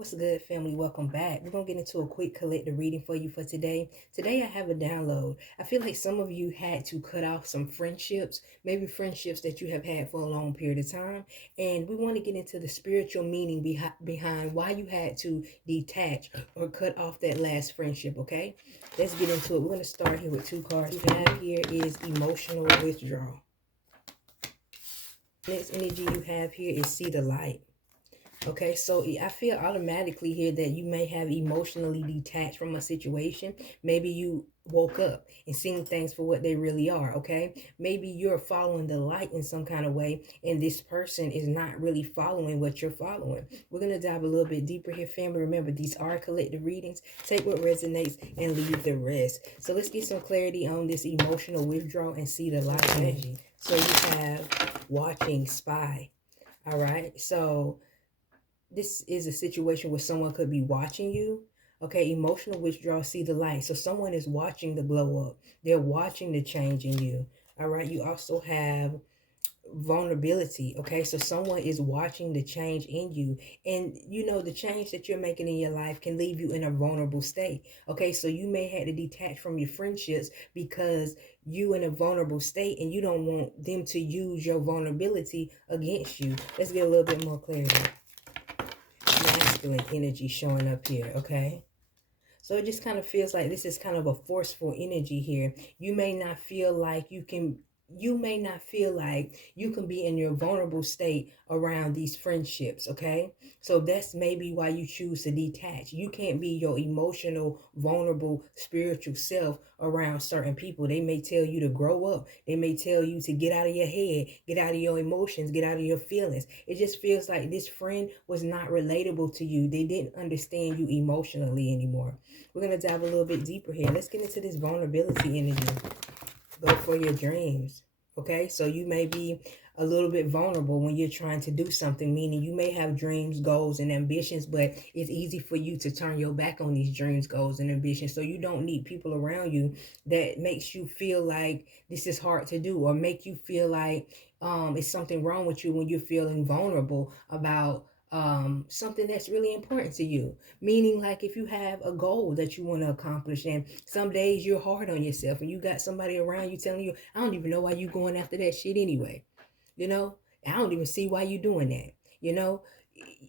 What's good, family? Welcome back. We're going to get into a quick collective reading for you for today. Today, I have a download. I feel like some of you had to cut off some friendships, maybe friendships that you have had for a long period of time. And we want to get into the spiritual meaning behind why you had to detach or cut off that last friendship, okay? Let's get into it. We're going to start here with two cards. We have here is emotional withdrawal. Next energy you have here is see the light. Okay, so I feel automatically here that you may have emotionally detached from a situation. Maybe you woke up and seen things for what they really are. Okay, maybe you're following the light in some kind of way, and this person is not really following what you're following. We're gonna dive a little bit deeper here, family. Remember, these are collective readings. Take what resonates and leave the rest. So let's get some clarity on this emotional withdrawal and see the light energy. So you have watching spy. All right, so this is a situation where someone could be watching you. Okay, emotional withdrawal, see the light. So someone is watching the glow up. They're watching the change in you. All right, you also have vulnerability. Okay, so someone is watching the change in you, and the change that you're making in your life can leave you in a vulnerable state. Okay, so you may have to detach from your friendships because you in a vulnerable state and you don't want them to use your vulnerability against you. Let's get a little bit more clarity. Masculine energy showing up here, okay? So it just kind of feels like this is kind of a forceful energy here. You may not feel like you can be in your vulnerable state around these friendships, okay? So that's maybe why you choose to detach. You can't be your emotional, vulnerable, spiritual self around certain people. They may tell you to grow up. They may tell you to get out of your head, get out of your emotions, get out of your feelings. It just feels like this friend was not relatable to you. They didn't understand you emotionally anymore. We're going to dive a little bit deeper here. Let's get into this vulnerability energy. Go for your dreams. Okay, so you may be a little bit vulnerable when you're trying to do something, meaning you may have dreams, goals, and ambitions, but it's easy for you to turn your back on these dreams, goals, and ambitions. So you don't need people around you that makes you feel like this is hard to do, or make you feel like it's something wrong with you when you're feeling vulnerable about something that's really important to you. Meaning, like if you have a goal that you want to accomplish, and some days you're hard on yourself, and you got somebody around you telling you, I don't even know why you going after that shit anyway. You know, I don't even see why you doing that. You know,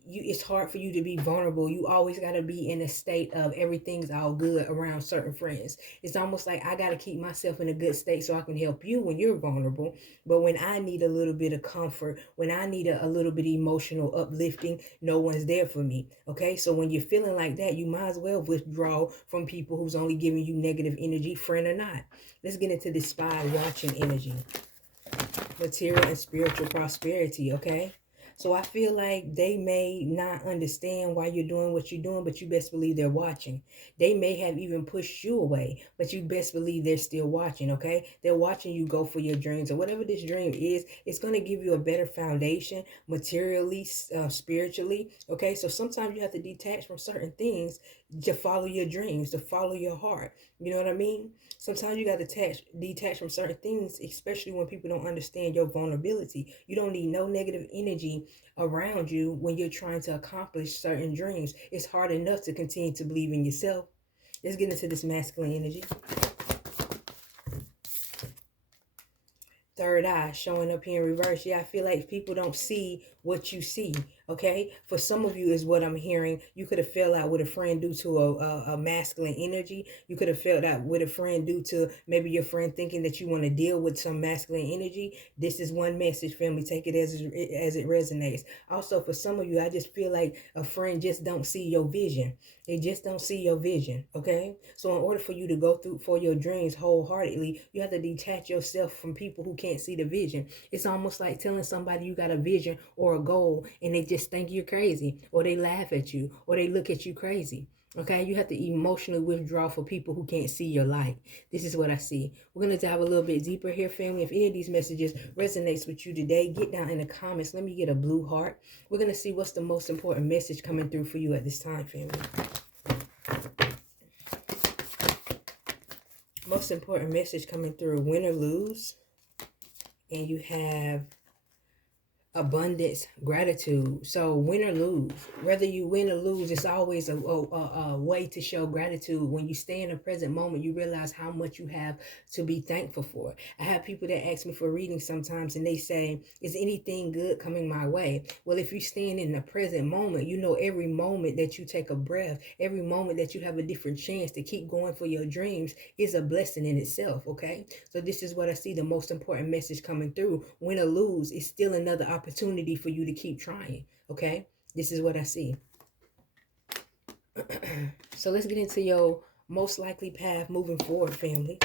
it's hard for you to be vulnerable. You always got to be in a state of everything's all good around certain friends. It's almost like I got to keep myself in a good state so I can help you when you're vulnerable. But when I need a little bit of comfort, when I need a little bit of emotional uplifting, no one's there for me. Okay, so when you're feeling like that, you might as well withdraw from people who's only giving you negative energy, friend or not. Let's get into this spy watching energy. Material and spiritual prosperity, okay? So I feel like they may not understand why you're doing what you're doing, but you best believe they're watching. They may have even pushed you away, but you best believe they're still watching, okay? They're watching you go for your dreams, or whatever this dream is. It's going to give you a better foundation materially, spiritually, okay? So sometimes you have to detach from certain things to follow your dreams, to follow your heart. You know what I mean? Sometimes you got to detach from certain things, especially when people don't understand your vulnerability. You don't need no negative energy around you when you're trying to accomplish certain dreams. It's hard enough to continue to believe in yourself. Let's get into this masculine energy. Third eye showing up here in reverse. Yeah, I feel like people don't see what you see. Okay, for some of you is what I'm hearing. You could have fell out with a friend due to a masculine energy. You could have fell out with a friend due to maybe your friend thinking that you want to deal with some masculine energy. This is one message, family. Take it as it resonates. Also, for some of you, I just feel like a friend just don't see your vision. They just don't see your vision. Okay, so in order for you to go through for your dreams wholeheartedly, you have to detach yourself from people who can't see the vision. It's almost like telling somebody you got a vision or a goal and they just think you're crazy, or they laugh at you, or they look at you crazy. Okay, you have to emotionally withdraw for people who can't see your light. This is what I see. We're going to dive a little bit deeper here, family. If any of these messages resonates with you today, get down in the comments. Let me get a blue heart. We're going to see what's the most important message coming through for you at this time, family. Most important message coming through, win or lose. And you have abundance, gratitude. So win or lose, whether you win or lose, it's always a way to show gratitude. When you stay in the present moment, you realize how much you have to be thankful for. I have people that ask me for readings sometimes, and they say, is anything good coming my way? Well, if you stand in the present moment, you know every moment that you take a breath, every moment that you have a different chance to keep going for your dreams is a blessing in itself. Okay, so this is what I see, the most important message coming through. Win or lose, it's still another opportunity for you to keep trying. Okay, this is what I see. So let's get into your most likely path moving forward, family.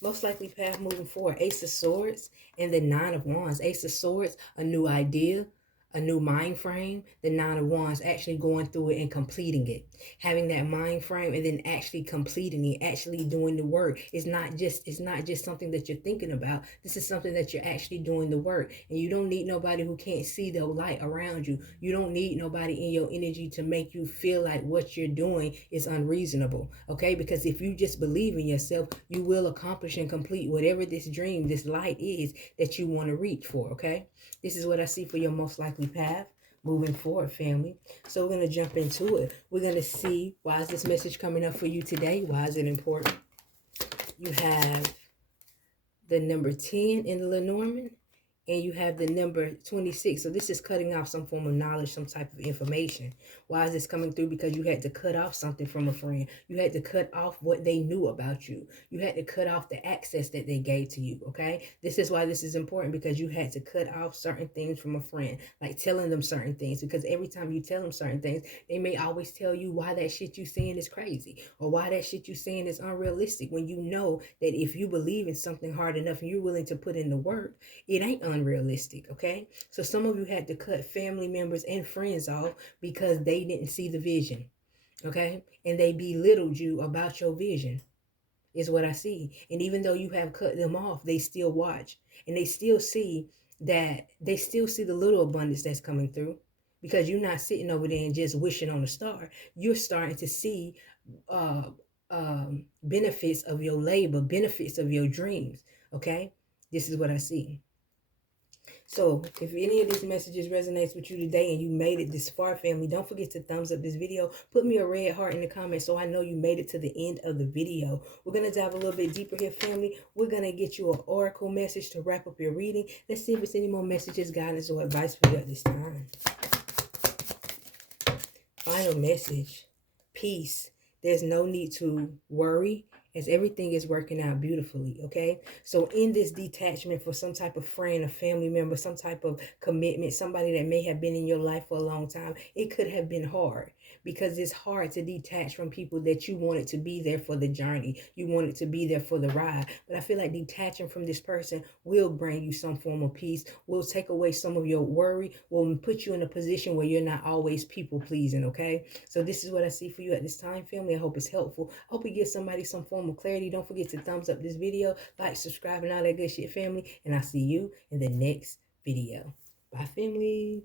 Most likely path moving forward: Ace of Swords and the Nine of Wands. Ace of Swords, a new idea, a new mind frame. The Nine of Wands, actually going through it and completing it. Having that mind frame and then actually completing it, actually doing the work. It's not just something that you're thinking about. This is something that you're actually doing the work. And you don't need nobody who can't see the light around you. You don't need nobody in your energy to make you feel like what you're doing is unreasonable. Okay? Because if you just believe in yourself, you will accomplish and complete whatever this dream, this light is that you want to reach for. Okay? This is what I see for your most likely path moving forward, family. So we're going to jump into it. We're going to see, why is this message coming up for you today? Why is it important? You have the number 10 in the Lenormand, and you have the number 26. So this is cutting off some form of knowledge, some type of information. Why is this coming through? Because you had to cut off something from a friend. You had to cut off what they knew about you. You had to cut off the access that they gave to you, okay? This is why this is important, because you had to cut off certain things from a friend, like telling them certain things, because every time you tell them certain things, they may always tell you why that shit you saying is crazy, or why that shit you saying is unrealistic, when you know that if you believe in something hard enough and you're willing to put in the work, it ain't unrealistic. Okay, so some of you had to cut family members and friends off because they didn't see the vision. Okay, and they belittled you about your vision, is what I see. And even though you have cut them off, they still watch, and they still see the little abundance that's coming through, because you're not sitting over there and just wishing on a star. You're starting to see uh, benefits of your labor, benefits of your dreams. Okay, this is what I see. So if any of these messages resonates with you today and you made it this far, family, don't forget to thumbs up this video. Put me a red heart in the comments so I know you made it to the end of the video. We're going to dive a little bit deeper here, family. We're going to get you an oracle message to wrap up your reading. Let's see if it's any more messages, guidance, or advice for you at this time. Final message: peace. There's no need to worry, as everything is working out beautifully. Okay, so in this detachment for some type of friend, a family member, some type of commitment, somebody that may have been in your life for a long time, it could have been hard, because it's hard to detach from people that you wanted to be there for the journey, you wanted to be there for the ride. But I feel like detaching from this person will bring you some form of peace, will take away some of your worry, will put you in a position where you're not always people pleasing. Okay, so this is what I see for you at this time, family. I hope it's helpful. I hope it gives somebody some form of clarity. Don't forget to thumbs up this video, like, subscribe, and all that good shit, family. And I'll see you in the next video. Bye, family.